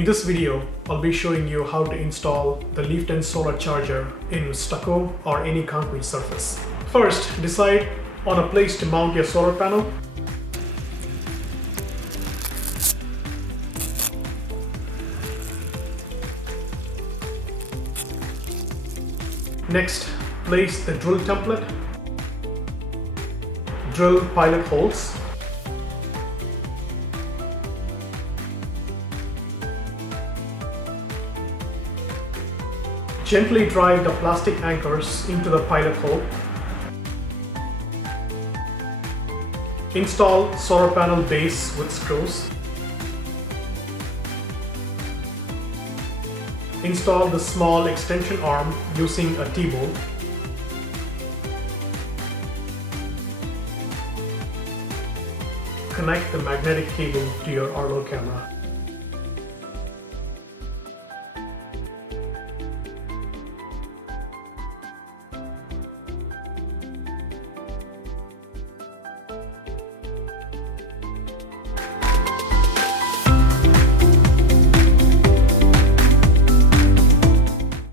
In this video, I'll be showing you how to install the Leaf10 solar charger in stucco or any concrete surface. First, decide on a place to mount your solar panel. Next, place the drill template. Drill pilot holes. Gently drive the plastic anchors into the pilot hole. Install solar panel base with screws. Install the small extension arm using a T-bolt. Connect the magnetic cable to your Arlo camera.